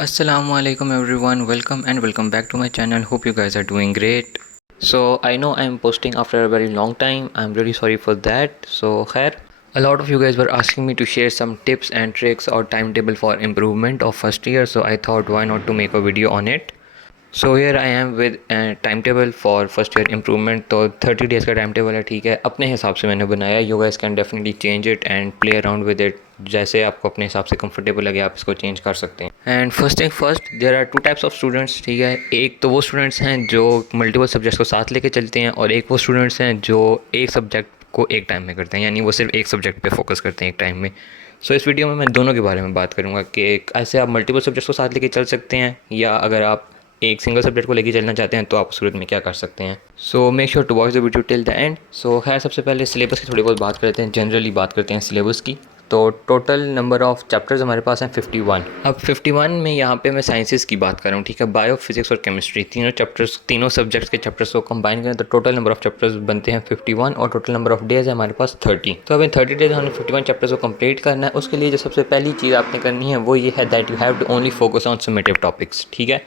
Assalamualaikum everyone, welcome and welcome back to my channel. Hope you guys are doing great. So I know I'm posting after a very long time. I'm really sorry for that. So khair, a lot of you guys were asking me to share some tips and tricks or timetable for improvement of first year, so I thought why not to make a video on it. So here I am with time table for first year improvement. तो 30 days का time table है, ठीक है, अपने हिसाब से मैंने बनाया। You guys can definitely change it and play around with it, जैसे आपको अपने हिसाब से कंफर्टेबल लगे आप इसको चेंज कर सकते हैं। And first thing first, there are two types of students, ठीक है। एक तो वो स्टूडेंट्स हैं जो मल्टीपल सब्जेक्ट्स को साथ लेके चलते हैं, और एक वो स्टूडेंट्स हैं जो एक सब्जेक्ट को एक टाइम में करते हैं, यानी वो सिर्फ एक सब्जेक्ट पे फोकस करते हैं एक टाइम में। सो इस वीडियो में मैं दोनों के बारे में बात करूँगा कि ऐसे आप मल्टीपल सब्जेक्ट्स को साथ लेके चल सकते हैं, या अगर आप एक सिंगल सब्जेक्ट को लेके चलना चाहते हैं तो आप उस सूरत में क्या कर सकते हैं। So make sure to watch the video till the end. So खैर, सबसे पहले सिलेबस की थोड़ी बहुत बात करते हैं, जनरली बात करते हैं सिलेबस की। तो टोटल नंबर ऑफ़ चैप्टर्स हमारे पास हैं 51। अब 51 में यहाँ पे मैं साइंसेस की बात कर रहा हूँ, ठीक है। बायो, फिजिक्स और केमिस्ट्री तीनों चैप्टर्स, तीनों सब्जेक्ट्स के चैप्टर्स को कंबाइन करें तो टोटल नंबर ऑफ़ चैप्टर्स बनते हैं 51, और टोटल नंबर ऑफ़ डेज़ है हमारे पास 30। तो अब इन 30 डेज हमने 51 चैप्टर्स को कंप्लीट करना है। उसके लिए जो सबसे पहली चीज़ आपने करनी है वो ये है that you have to only focus on summative topics, ठीक है।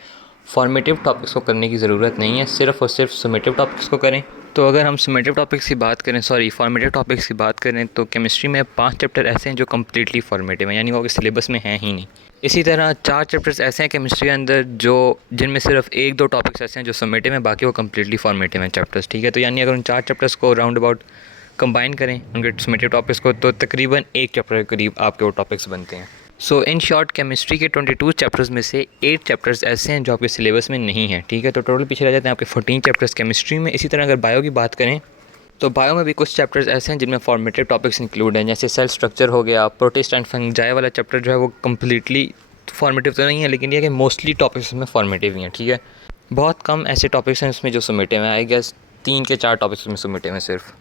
फॉर्मेटिव टॉपिक्स को करने की ज़रूरत नहीं है, सिर्फ और सिर्फ समेटिव टॉपिक्स को करें। तो अगर हम समेटिव टॉपिक्स की बात करें, फॉर्मेटिव टॉपिक्स की बात करें, तो केमिस्ट्री में 5 चैप्टर ऐसे हैं जो कम्प्लीटली फॉर्मेटिव हैं, यानी वो सिलेबस में हैं ही नहीं। इसी तरह 4 चैप्टर्स ऐसे हैं केमिस्ट्री के अंदर जो जिनमें सिर्फ 1-2 टॉपिक्स ऐसे हैं जो समेटिव हैं, बाकी वो कम्प्लीटली फॉर्मेटिव हैं चैप्टर्स, ठीक है। तो यानी अगर उन 4 चैप्टर्स को राउंड अबाउट कंबाइन करें उनके समेटिव टॉपिक्स को, तो तकरीबन एक चैप्टर के करीब आपके वो टॉपिक्स बनते हैं। सो इन शॉर्ट, केमिस्ट्री के 22 चैप्टर्स में से 8 चैप्टर्स ऐसे हैं जो आपके सिलेबस में नहीं हैं, ठीक है। तो टोटल पीछे रह जाते हैं आपके 14 चैप्टर्स केमिस्ट्री में। इसी तरह अगर बायो की बात करें तो बायो में भी कुछ चैप्टर्स ऐसे हैं जिनमें फॉर्मेटिव टॉपिक्स इंक्लूड हैं, जैसे सेल स्ट्रक्चर हो गया। प्रोटिस्ट एंड फंजाई वाला चैप्टर जो है वो कम्प्लीटली फॉर्मेटिव तो नहीं है, लेकिन ये कि मोस्टली टॉपिक्स उसमें फॉर्मेटिव ही हैं, ठीक है। बहुत कम ऐसे टॉपिक्स हैं उसमें जो समेटिव हैं, आई गेस 3 के 4 टॉपिक्स उसमें समेटिव हैं सिर्फ।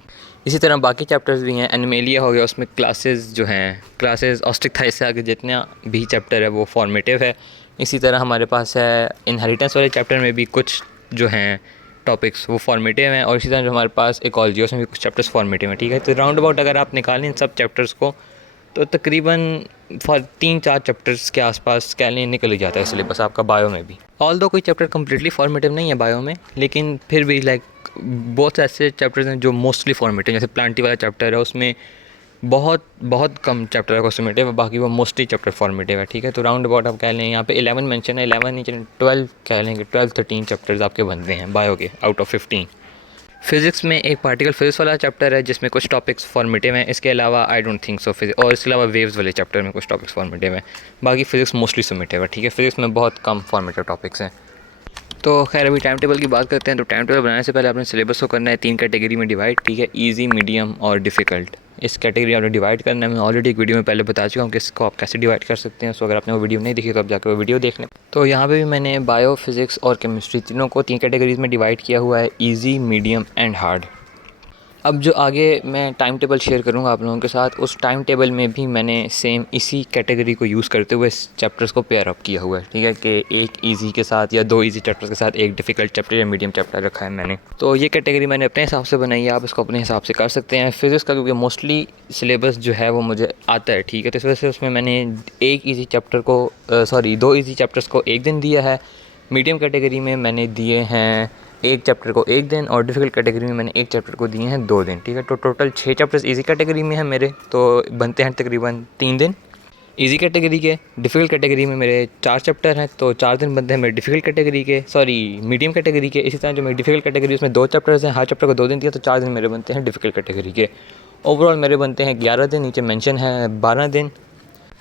इसी तरह बाकी चैप्टर्स भी हैं। एनिमेलिया हो गया, उसमें क्लासेस जो हैं, क्लासेस ऑस्टिकथाइस से आगे जितना भी चैप्टर है वो फॉर्मेटिव है। इसी तरह हमारे पास है इनहेरिटेंस वाले चैप्टर में भी कुछ जो हैं टॉपिक्स वो फॉर्मेटिव हैं, और इसी तरह जो हमारे पास इकोलॉजी, उसमें भी कुछ चैप्टर्स फॉर्मेटिव हैं, ठीक है। तो राउंड अबाउट अगर आप निकालें इन सब चैप्टर्स को तो तकरीबन 3-4 चैप्टर्स के आसपास कह लें निकल ही जाता है सिलेबस आपका बायो में भी। ऑल्दो कोई चैप्टर कम्प्लीटली फॉर्मेटिव नहीं है बायो में, लेकिन फिर भी लाइक बहुत ऐसे चैप्टर्स हैं जो मोस्टली फॉर्मेटिव, जैसे प्लांटी वाला चैप्टर है उसमें बहुत बहुत कम चैप्टर है कॉस्मेटिव है, बाकी वो मोस्टली चैप्टर फॉर्मेटिव है, ठीक है। तो राउंड अबाउट आप कह लें यहाँ पे 11 मेंशन है, 11 नहीं 12 कह लेंगे, 12-13 चैप्टर्स आपके बनते हैं बायो के आउट ऑफ 15। फिज़िक्स में एक पार्टिकल फिजिक्स वाला चैप्टर है जिसमें कुछ टॉपिक्स फॉर्मेटिव हैं। इसके अलावा I don't think so physics, और इसके अलावा वेव्स वाले चैप्टर में कुछ टॉपिक्स फॉर्मेटिव हैं, बाकी फिजिक्स मोस्टली समेटिव है, ठीक है। फिजिक्स में बहुत कम फॉर्मेटिव टॉपिक्स हैं। तो खैर, अभी टाइम टेबल की बात करते हैं। तो टाइम टेबल बनाने से पहले आपने सिलेबस को करना है 3 कैटेगरी में डिवाइड, ठीक है। ईजी, मीडियम और डिफ़िकल्ट, इस कैटेगरी आपने डिवाइड करना है। मैं ऑलरेडी एक वीडियो में पहले बता चुका हूँ कि इसको आप कैसे डिवाइड कर सकते हैं। सो अगर आपने वो वीडियो नहीं देखी तो आप जाकर वो वीडियो देख लें। तो यहाँ पे भी मैंने बायो, फिजिक्स और केमिस्ट्री तीनों को 3 कैटेगरीज में डिवाइड किया हुआ है, ईजी, मीडियम एंड हार्ड। अब जो आगे मैं टाइम टेबल शेयर करूँगा आप लोगों के साथ, उस टाइम टेबल में भी मैंने सेम इसी कैटेगरी को यूज़ करते हुए चैप्टर्स को पेयर अप किया हुआ है, ठीक है, कि एक इजी के साथ या 2 इजी चैप्टर्स के साथ एक डिफ़िकल्ट चैप्टर या मीडियम चैप्टर रखा है मैंने। तो ये कैटेगरी मैंने अपने हिसाब से बनाई है, आप इसको अपने हिसाब से कर सकते हैं। फिज़िक्स का क्योंकि मोस्टली सिलेबस जो है वो मुझे आता है, ठीक है, तो इस वजह से उसमें मैंने एक ईजी चैप्टर को 2 ईजी चैप्टर्स को एक दिन दिया है। मीडियम कैटेगरी में मैंने दिए हैं एक चैप्टर को 1 दिन, और डिफ़िकल्ट कैटेगरी में मैंने एक चैप्टर को दिए हैं 2 दिन, ठीक है। तो टोटल 6 चैप्टर्स इजी कैटेगरी में हैं मेरे, तो बनते हैं तकरीबन 3 दिन इजी कैटेगरी के। डिफ़िकल्ट कैटेगरी में मेरे 4 चैप्टर हैं, तो 4 दिन बनते हैं मेरे डिफ़िकल्ट कैटेगरी के, मीडियम कैटेगरी के। इसी तरह जो मेरी डिफ़िकल्ट कैटेगरी उसमें 2 चैप्टर्स हैं, हर चैप्टर को 2 दिन दिया, तो 4 दिन मेरे बनते हैं डिफ़िकल्ट कैटेगरी के। ओवरऑल मेरे बनते हैं 11 दिन, नीचे मेंशन है 12 दिन।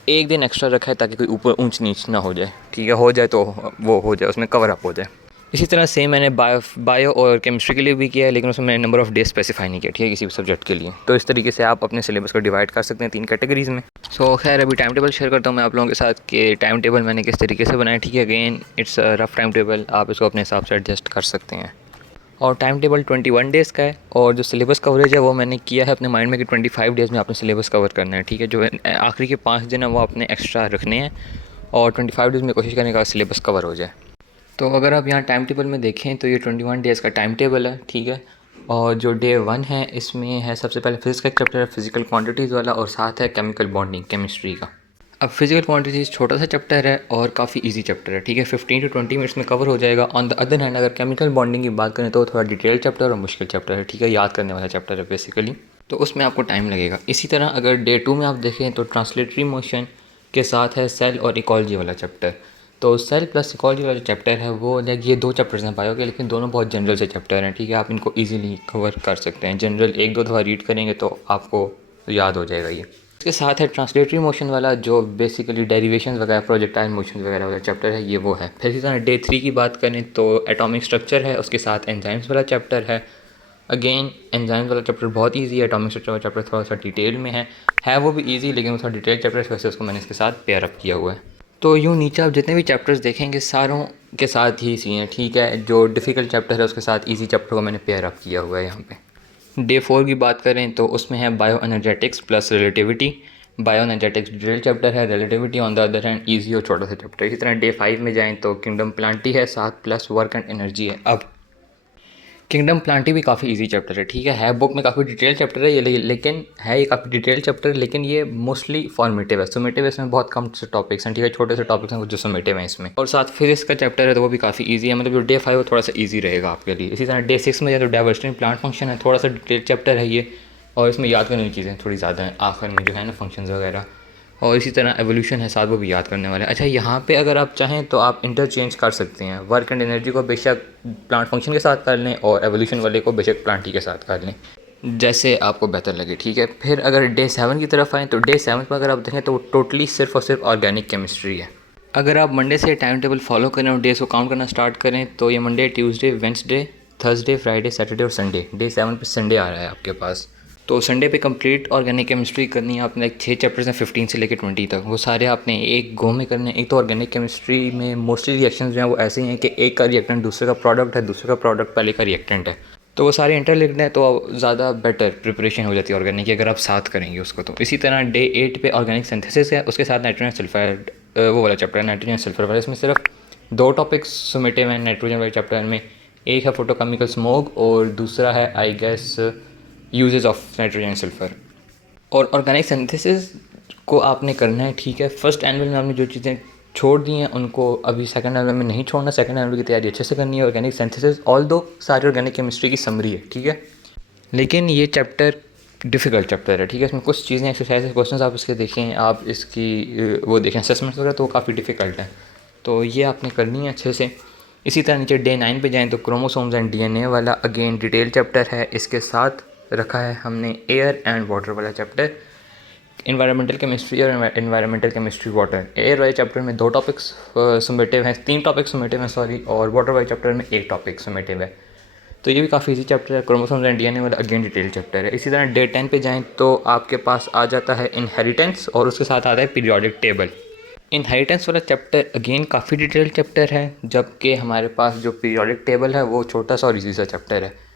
1 दिन एक्स्ट्रा रखा है ताकि कोई ऊपर ऊंच नीच ना हो जाए, ठीक है, हो जाए तो वो हो जाए, उसमें कवर अप हो जाए। इसी तरह सेम मैंने बायो और केमिस्ट्री के लिए भी किया है, लेकिन उसमें मैंने नंबर ऑफ़ डे स्पेसिफाई नहीं किया, ठीक है, किसी भी सब्जेक्ट के लिए। तो इस तरीके से आप अपने सिलेबस को डिवाइड कर सकते हैं 3 कैटेगरीज़ में। सो खैर, अभी टाइम टेबल शेयर करता हूँ मैं आप लोगों के साथ कि टाइम टेबल मैंने किस तरीके से बनाया, ठीक है। Again it's a rough time table, आप इसको अपने हिसाब से एडजस्ट कर सकते हैं। और टाइम टेबल 21 डेज़ का है, और जो सिलेबस कवरेज है वो मैंने किया है अपने माइंड में कि 25 डेज़ में आपने सिलेबस कवर करना है, ठीक है। जो आखिरी के 5 दिन है वो आपने एक्स्ट्रा रखने हैं, और 25 डेज़ में कोशिश करने का सिलेबस कवर हो जाए। तो अगर आप यहाँ टाइम टेबल में देखें तो ये 21 डेज़ का टाइम टेबल है, ठीक है। और जो डे 1 है इसमें है सबसे पहले फिज़िक्स का एक चैप्टर है, फिज़िकल क्वांटिटीज़ वाला, और साथ है केमिकल बॉन्डिंग केमिस्ट्री का। अब फिजिकल क्वांटिटीज़ छोटा सा चैप्टर है और काफ़ी इजी चैप्टर है, ठीक है, 15 to 20 मिनट्स में कवर हो जाएगा। ऑन द अदर हैंड अगर केमिकल बॉन्डिंग की बात करें तो थोड़ा डिटेल चैप्टर और मुश्किल चैप्टर है, ठीक है, याद करने वाला चैप्टर है बेसिकली, तो उसमें आपको टाइम लगेगा। इसी तरह अगर डे 2 में आप देखें तो ट्रांसलेटरी मोशन के साथ है सेल और इकोलॉजी वाला चैप्टर। तो सेल प्लस इकोलॉजी वाला चैप्टर है वो, लाइक ये 2 चैप्टर्स हैं बायो के, लेकिन दोनों बहुत जनरल से चैप्टर हैं, ठीक है, आप इनको ईजिली कवर कर सकते हैं। जनरल 1-2 दफ़ा रीड करेंगे तो आपको याद हो जाएगा ये। इसके साथ है ट्रांसलेटरी मोशन वाला जो बेसिकली डेरिवेशंस वगैरह प्रोजेक्टाइल मोशन वगैरह वाला चैप्टर है, ये वो है। फिर इसी तरह डे 3 की बात करें तो एटॉमिक स्ट्रक्चर है, उसके साथ एंजाइम्स वाला चैप्टर है। अगेन एंजाइम्स वाला चैप्टर बहुत इजी है, एटॉमिक स्ट्रक्चर वाला चैप्टर थोड़ा सा डिटेल में है वो भी इजी, लेकिन वो थोड़ा डिटेल चैप्टर है, वैसे उसको मैंने इसके साथ पेयर अप किया हुआ है। तो यूँ नीचे आप जितने भी चैप्टर्स देखेंगे सारों के साथ ही सी हैं, ठीक है, जो डिफ़िकल्ट चैप्टर है उसके साथ ईजी चैप्टर को मैंने पेयर अप किया हुआ है यहाँ पे। डे 4 की बात करें तो उसमें है bioenergetics plus relativity. Bioenergetics detail chapter है, relativity on the other hand easy और छोटा सा चैप्टर। इसी तरह डे 5 में जाएँ तो किंगडम प्लांटी है, 7 प्लस वर्क एंड एनर्जी है। अब किंगडम प्लांटी भी काफ़ी इजी चैप्टर है, ठीक है बुक में काफ़ी डिटेल चैप्टर है ये, लेकिन है ये काफ़ी डिटेल चैप्टर, लेकिन ये मोस्टली फॉर्मेटिव है। समेटिव इसमें बहुत कम से टॉपिक्स हैं, ठीक है, छोटे से टॉपिक्स हैं जो समेटिव हैं इसमें। और साथ फिजिक्स का चैप्टर है तो वो भी काफ़ी इजी है, मतलब जो डे 5 वो थोड़ा सा इजी रहेगा आपके लिए। इसी तरह डे 6 में जाए तो डाइवर्सिटी प्लांट फंक्शन है, थोड़ा सा डिटेल चैप्टर है ये, और इसमें याद करने वाली चीज़ें थोड़ी ज़्यादा हैं आखिर में जो है ना, फंक्शंस वगैरह। और इसी तरह एवोल्यूशन है साथ, वो भी याद करने वाला है। अच्छा, यहाँ पे अगर आप चाहें तो आप इंटरचेंज कर सकते हैं, वर्क एंड एनर्जी को बेशक प्लांट फंक्शन के साथ कर लें और एवोल्यूशन वाले को बेशक प्लांटी के साथ कर लें, जैसे आपको बेहतर लगे, ठीक है। फिर अगर डे 7 की तरफ आएँ तो डे 7 पर अगर आप देखें तो टोटली सिर्फ और सिर्फ ऑर्गेनिक केमिस्ट्री है। अगर आप मंडे से टाइम टेबल फॉलो करें और डेज़ को काउंट करना स्टार्ट करें तो ये Monday, Tuesday, Wednesday, Thursday, Friday, Saturday और संडे, डे 7 पे संडे आ रहा है आपके पास। तो संडे पे कंप्लीट ऑर्गेनिक केमिस्ट्री करनी है आपने, 6 चैप्टर्स हैं 15 से लेकर 20 तक, वो सारे आपने एक गो में करने हैं। एक तो ऑर्गेनिक केमिस्ट्री में मोस्टली रिएक्शंस जो हैं वो ऐसे ही हैं कि एक का रिएक्टेंट दूसरे का प्रोडक्ट है, दूसरे का प्रोडक्ट पहले का रिएक्टेंट है, तो वो सारे इंटरलिंक्ड हैं, तो ज़्यादा बेटर प्रिपरेशन हो जाती है ऑर्गेनिक की अगर आप साथ करेंगे उसको तो। इसी तरह डे 8 पे ऑर्गेनिक सिंथेसिस है, उसके साथ नाइट्रोजन सल्फाइड वो वाला चैप्टर है, नाइट्रोजन सल्फर वाला। इसमें सिर्फ 2 टॉपिक्स समेटे हुए हैं नाइट्रोजन वाले चैप्टर में, एक है फोटोकेमिकल स्मोक और दूसरा है I guess uses of nitrogen sulphur. और ऑर्गेनिक सिंथेसिस को आपने करना है, ठीक है। फर्स्ट एनुअल में आपने जो चीज़ें छोड़ दी हैं उनको अभी सेकंड एनुअल में नहीं छोड़ना, सेकंड एनुअल की तैयारी अच्छे से करनी है। ऑर्गेनिक सिंथेसिस ऑल दो सारी ऑर्गेनिक केमिस्ट्री की समरी है, ठीक है, लेकिन ये चैप्टर डिफ़िकल्ट चैप्टर है, ठीक है। इसमें कुछ चीज़ें एक्सरसाइज क्वेश्चन आप इसके देखें, आप इसकी वो देखें असेसमेंट्स वगैरह, तो वो काफ़ी डिफ़िकल्ट है, तो ये आपने करनी है अच्छे से। इसी तरह नीचे डे 9 पे जाएँ तो क्रोमोसोम्स एंड डीएनए वाला अगेन डिटेल चैप्टर है, इसके साथ रखा है हमने एयर एंड वाटर वाला चैप्टर, इन्वायरमेंटल केमिस्ट्री और इन्वायरमेंटल केमिस्ट्री वाटर। एयर वाले चैप्टर में 2 टॉपिक्स समेटिव हैं, 3 टॉपिक्स समेटिव हैं सॉरी, और वाटर वाले चैप्टर में 1 टॉपिक समेटिव है, तो ये भी काफ़ी इजी चैप्टर है। क्रोमोसोम्स एंड डीएनए वाला अगेन डिटेल चैप्टर है। इसी तरह डे 10 पे जाएँ तो आपके पास आ जाता है इनहेरिटेंस और उसके साथ आता है पीरियोडिक टेबल। इनहेरिटेंस वाला चैप्टर अगेन काफ़ी डिटेल चैप्टर है, जबकि हमारे पास जो पीरियोडिक टेबल है वो छोटा सा और इजी सा चैप्टर है।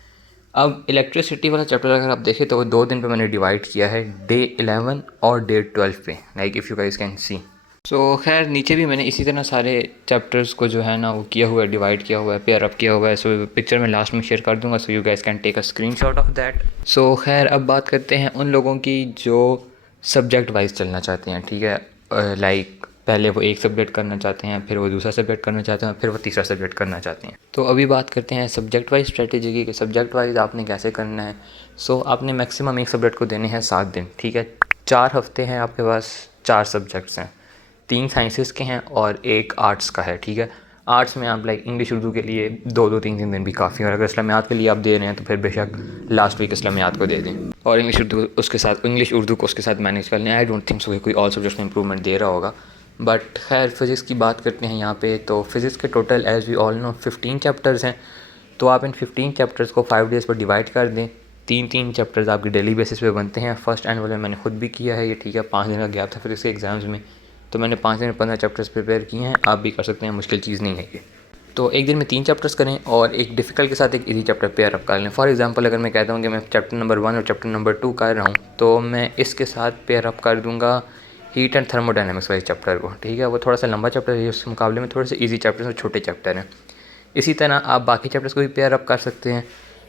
अब इलेक्ट्रिसिटी वाला चैप्टर अगर आप देखें तो वो 2 दिन पे मैंने डिवाइड किया है, डे 11 और डे 12 पे, like if you guys can see. So खैर नीचे भी मैंने इसी तरह सारे चैप्टर्स को जो है ना वो किया हुआ है, डिवाइड किया हुआ है, पेयर अप किया हुआ है। सो पिक्चर में लास्ट में शेयर कर दूंगा, so you guys can take a screenshot of that. So खैर अब बात करते हैं उन लोगों की जो सब्जेक्ट वाइज चलना चाहते हैं, ठीक है, लाइक पहले वो एक सब्जेक्ट करना चाहते हैं, फिर वो दूसरा सब्जेक्ट करना चाहते हैं, फिर वो तीसरा सब्जेक्ट करना चाहते हैं। तो अभी बात करते हैं सब्जेक्ट वाइज स्ट्रेटेजी की, कि सब्जेक्ट वाइज आपने कैसे करना है। सो आपने मैक्सिमम एक सब्जेक्ट को देने हैं 7 दिन, ठीक है, 4 हफ्ते हैं आपके पास, 4 सब्जेक्ट्स हैं, 3 साइंसेस के हैं और 1 आर्ट्स का है, ठीक है। आर्ट्स में आप लाइक इंग्लिश उर्दू के लिए 2-2 3-3 दिन भी काफ़ी है, और अगर इस्लामियात के लिए आप दे रहे हैं तो फिर बेशक लास्ट वीक इस्लामियात को दे दें और इंग्लिश उर्दू उसके साथ, इंग्लिश उर्दू को उसके साथ मैनेज कर लें। आई डोंट थिंक सो कि कोई ऑल सब्जेक्ट्स में इंप्रूवमेंट दे रहा होगा, बट खैर फिज़िक्स की बात करते हैं यहाँ पे। तो फिज़िक्स के total as we all know 15 chapters हैं, तो आप इन 15 चैप्टर्स को 5 डेज़ पर डिवाइड कर दें। 3-3 चैप्टर्स आपकी डेली बेसिस पे बनते हैं। फर्स्ट एनुअल में मैंने खुद भी किया है ये, ठीक है, 5 दिन का गैप था फिर इसके एग्ज़ाम्स में, तो मैंने 5 दिन में 15 चैप्टर्स प्रिपेयर किए हैं, आप भी कर सकते हैं, मुश्किल चीज़ नहीं है ये। तो एक दिन में 3 चैप्टर्स करें और एक डिफ़िकल्ट के साथ एक इजी चैप्टर पेयर अप कर लें। फॉर एग्जांपल अगर मैं कहता हूँ कि मैं चैप्टर नंबर 1 और चैप्टर नंबर 2 कर रहा हूँ, तो मैं इसके साथ पेयर अप कर दूँगा हीट एंड थर्मोडायनेमिक्स वाले चैप्टर को, ठीक है। वो थोड़ा सा लंबा चैप्टर है, उसके मुकाबले में थोड़े से ईजी चैप्टर और छोटे चैप्टर हैं। इसी तरह आप बाकी चैप्टर्स को भी पेयर अप कर सकते हैं।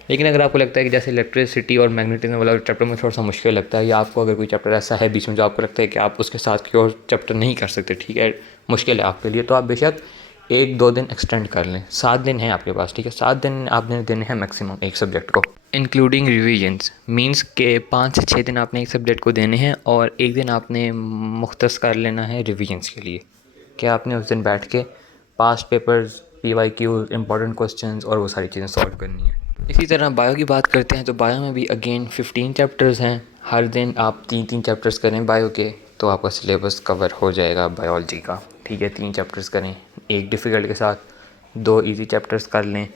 लेकिन अगर आपको लगता है कि जैसे इलेक्ट्रिसिटी और मैग्नेटिज्म वाला चैप्टर में थोड़ा सा मुश्किल लगता है, या आपको अगर कोई चैप्टर ऐसा है बीच में जो आपको लगता है कि आप उसके साथ कोई और चैप्टर नहीं कर सकते, ठीक है, मुश्किल है आपके लिए, तो आप बेशक 1-2 दिन एक्सटेंड कर लें। 7 दिन है आपके पास, ठीक है, 7 दिन आपने देने हैं मैक्सिमम एक सब्जेक्ट को, इंक्लूडिंग रिविजन्स। मीन्स के 5 से 6 दिन आपने एक सब्जेक्ट को देने हैं और एक दिन आपने मुख्तस कर लेना है रिविजन्स के लिए, कि आपने उस दिन बैठ के past papers, PYQ, important questions और वो सारी चीज़ें सॉल्व करनी है। इसी तरह बायो की बात करते हैं तो बायो में भी अगेन 15 चैप्टर्स हैं। हर दिन आप 3-3 चैप्टर्स करें बायो के, तो आपका सिलेबस कवर हो जाएगा बायोलॉजी का, ठीक है। 3 चैप्टर्स करें, एक डिफ़िकल्ट के साथ 2 इजी चैप्टर्स कर लें,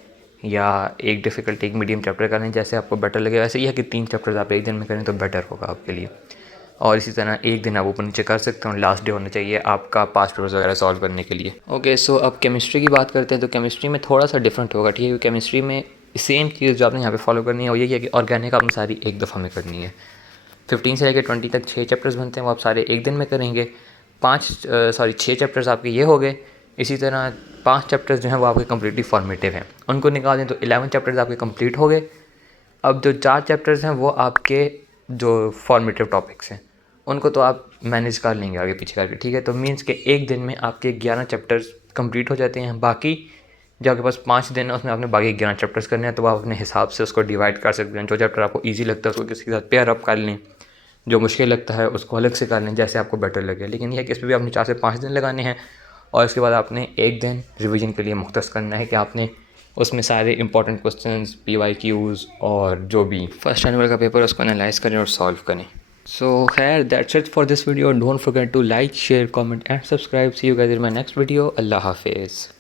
या एक डिफ़िकल्ट एक मीडियम चैप्टर कर लें, जैसे आपको बेटर लगे। वैसे ही है कि 3 चैप्टर्स आप एक दिन में करें तो बेटर होगा आपके लिए। और इसी तरह एक दिन आप ऊपर नीचे कर सकते हो, लास्ट डे होना चाहिए आपका पास्ट पेपर्स वगैरह सॉल्व करने के लिए। ओके, सो अब केमिस्ट्री की बात करते हैं। तो केमिस्ट्री में थोड़ा सा डिफरेंट होगा, ठीक है। केमिस्ट्री में सेम चीज़ जो आपने यहाँ पे फॉलो करनी है वो यही है कि ऑर्गेनिक आपने सारी एक दफ़ा में करनी है। 15 से लेकर 20 तक 6 चैप्टर्स बनते हैं, वो आप सारे एक दिन में करेंगे। 6 चैप्टर्स आपके ये हो गए। इसी तरह 5 चैप्टर्स जो हैं वो आपके कम्प्लीटली फॉर्मेटिव हैं, उनको निकाल दें तो 11 चैप्टर्स आपके कंप्लीट हो गए। अब जो 4 चैप्टर्स हैं वो आपके जो फॉर्मेटिव टॉपिक्स हैं, उनको तो आप मैनेज कर लेंगे आगे पीछे करके, ठीक है। तो मीन्स के एक दिन में आपके 11 चैप्टर्स कंप्लीट हो जाते हैं। बाकी जो आपके पास 5 दिन है उसमें आपने बाकी 11 चैप्टर्स करने हैं, तो आप अपने हिसाब से उसको डिवाइड कर सकते हैं। जो चैप्टर आपको ईजी लगता है उसको किसी के साथ पेयर अप कर लें, जो मुश्किल लगता है उसको अलग से कर लें, जैसे आपको बेटर लगे। लेकिन यह है कि इसमें भी आपने 4 से 5 दिन लगाने हैं, और इसके बाद आपने एक दिन रिवीजन के लिए मुख्तस करना है कि आपने उसमें सारे इंपॉर्टेंट क्वेश्चंस, PYQs और जो भी फर्स्ट एनुअल का पेपर उसको एनालाइज करें और सॉल्व करें। सो खैर, that's it for this video. Don't forget to like, share, comment and subscribe. See you guys in my next video. अल्लाह हाफिज़।